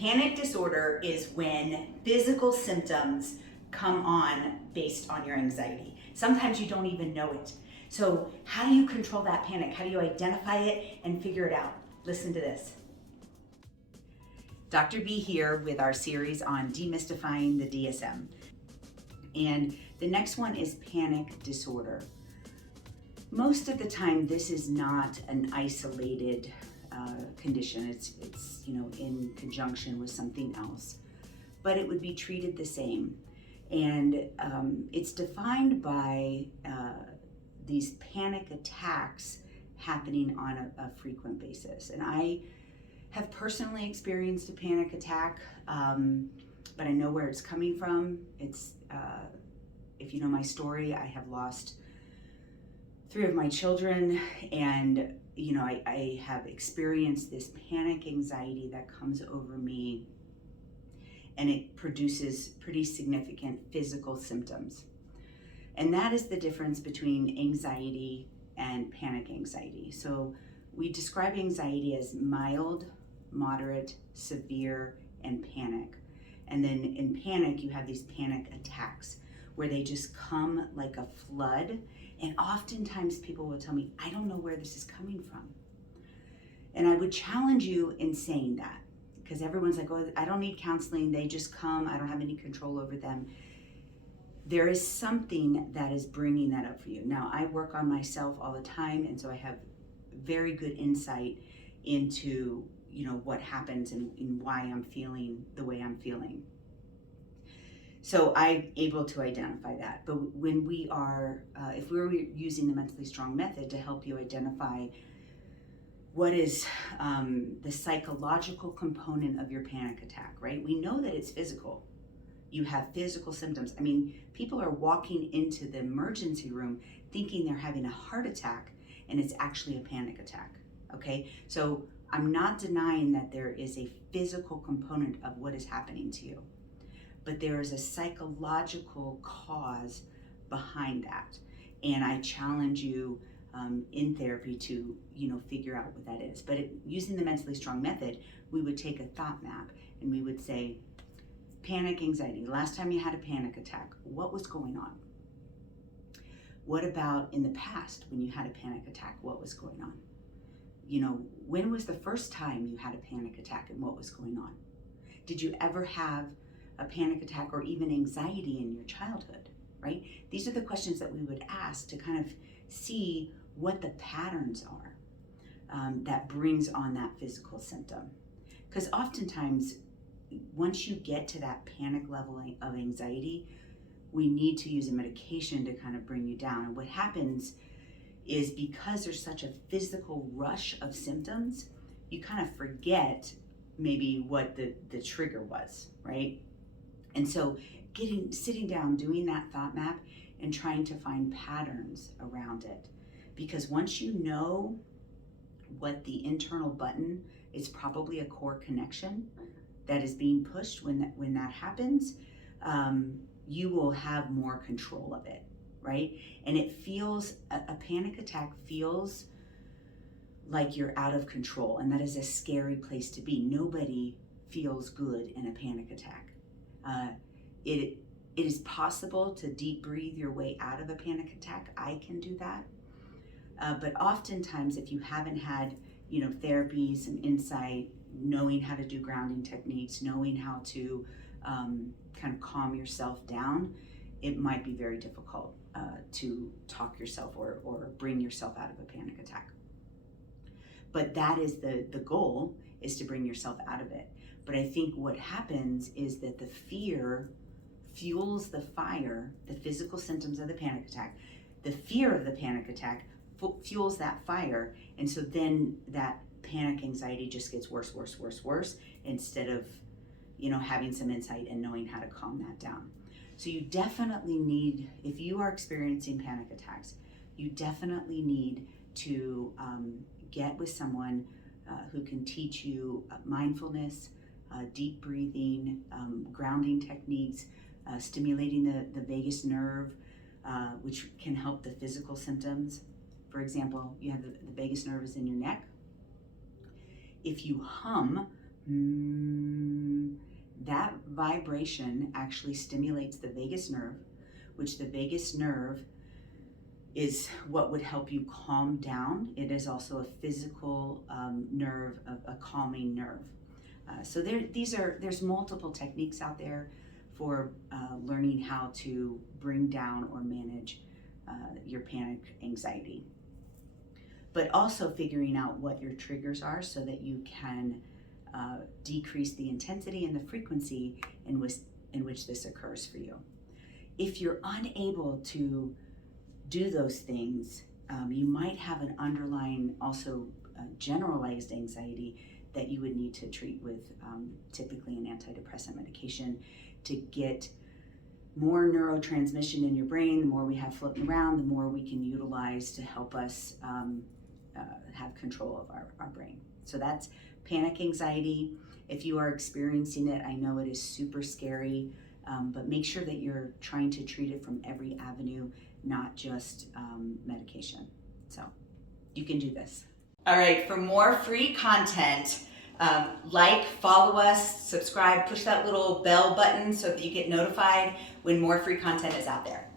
Panic disorder is when physical symptoms come on based on your anxiety. Sometimes you don't even know it. So how do you control that panic? How do you identify it and figure it out? Listen to this. Dr. B here with our series on demystifying the DSM. And the next one is panic disorder. Most of the time, this is not an isolated condition. It's in conjunction with something else, but it would be treated the same. And it's defined by these panic attacks happening on a frequent basis. And I have personally experienced a panic attack, but I know where it's coming from. It's, if you know my story, I have lost 3 of my children, and I have experienced this panic anxiety that comes over me, and it produces pretty significant physical symptoms. And that is the difference between anxiety and panic anxiety. So we describe anxiety as mild, moderate, severe, and panic. And then in panic, you have these panic attacks where they just come like a flood. And oftentimes people will tell me, I don't know where this is coming from. And I would challenge you in saying that, because everyone's like, oh, I don't need counseling. They just come. I don't have any control over them. There is something that is bringing that up for you. Now, I work on myself all the time, and so I have very good insight into what happens and why I'm feeling the way I'm feeling. So I'm able to identify that. But when we are, if we were using the Mentally Strong method to help you identify what is the psychological component of your panic attack, right? We know that it's physical. You have physical symptoms. I mean, people are walking into the emergency room thinking they're having a heart attack, and it's actually a panic attack, okay? So I'm not denying that there is a physical component of what is happening to you, but there is a psychological cause behind that. And I challenge you in therapy to, figure out what that is. But using the Mentally Strong method, we would take a thought map and we would say, panic anxiety, last time you had a panic attack, what was going on? What about in the past when you had a panic attack, what was going on? When was the first time you had a panic attack and what was going on? Did you ever have a panic attack or even anxiety in your childhood, right? These are the questions that we would ask to kind of see what the patterns are that brings on that physical symptom. Because oftentimes, once you get to that panic level of anxiety, we need to use a medication to kind of bring you down. And what happens is, because there's such a physical rush of symptoms, you kind of forget maybe what the trigger was, right? And so sitting down, doing that thought map and trying to find patterns around it. Because once you know what the internal button is, probably a core connection that is being pushed when that happens, you will have more control of it, right? And it feels, a panic attack feels like you're out of control, and that is a scary place to be. Nobody feels good in a panic attack. It is possible to deep breathe your way out of a panic attack. I can do that. But oftentimes, if you haven't had, therapy, some insight, knowing how to do grounding techniques, knowing how to kind of calm yourself down, it might be very difficult to talk yourself or bring yourself out of a panic attack. But that is the goal, is to bring yourself out of it. But I think what happens is that the fear fuels the fire, the physical symptoms of the panic attack. The fear of the panic attack fuels that fire. And so then that panic anxiety just gets worse, instead of, having some insight and knowing how to calm that down. So you definitely need, if you are experiencing panic attacks, you definitely need to get with someone who can teach you mindfulness, deep breathing, grounding techniques, stimulating the vagus nerve, which can help the physical symptoms. For example, you have the vagus nerve is in your neck. If you hum That vibration actually stimulates the vagus nerve, which the vagus nerve is what would help you calm down. It is also a physical nerve, a calming nerve. So there's multiple techniques out there for learning how to bring down or manage your panic anxiety. But also figuring out what your triggers are so that you can decrease the intensity and the frequency in which this occurs for you. If you're unable to do those things, you might have an underlying also generalized anxiety that you would need to treat with typically an antidepressant medication to get more neurotransmission in your brain. The more we have floating around, the more we can utilize to help us have control of our brain. So that's panic anxiety. If you are experiencing it, I know it is super scary, but make sure that you're trying to treat it from every avenue, not just medication. So you can do this. All right, for more free content, follow us, subscribe, push that little bell button so that you get notified when more free content is out there.